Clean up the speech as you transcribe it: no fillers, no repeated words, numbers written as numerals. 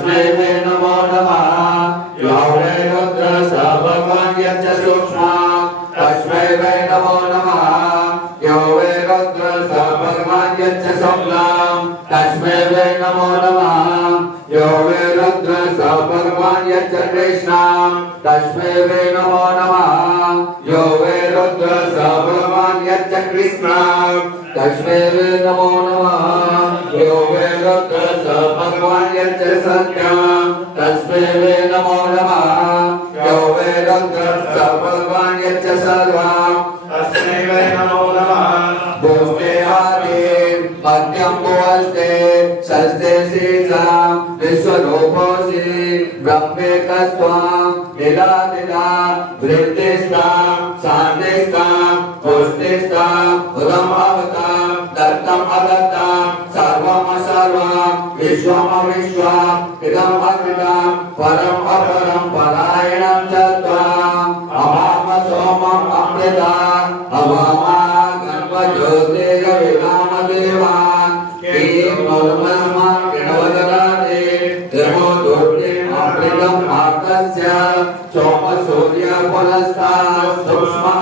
तस्मै वै नमो नमः यो वै रुद्र स भगवान् यच्च सूक्ष्मः तस्मै वै नमो नमः यो वै रुद्र स भगवान् यच्च शुक्लः तस्मै वै नमो नमः यो वै रुद्र स भगवान् यच्च कृष्णः तस्मै वै नमो नमः यो वै रुद्र स भगवान् यच्च कृष्णः तस्मै वै नमो नमः यो वै रुद्र स भगवान् यच्च सत्यं तस्मै वै नमो नमः यो वै रुद्र स भगवान् यच्च सर्वं तस्मै वै नमो नमः भूमे आदि मध्यम भुवस्ते सस्ते शीर्षं विश्वरूपोऽसि ब्रह्मेकस्त्वं निरादिता वृत्तिस्तं शान्तिस्तं पुष्टिस्तं उदमवतं दत्तम् अदत्तं सर्वम् असर्वं विश्वम् अविश्वम् इदम् अकृतं परम् अपरं परायणं च त्वम् अवाम सोमम् अमृतम् अवाम गणपज्योतिर्य विधाम देवान् किं नोर्मस्मन् किणवदनादि देवो दुर्दिम् अमृतम् आर्तस्य सोम सूर्य पुरस्तात् सूक्ष्म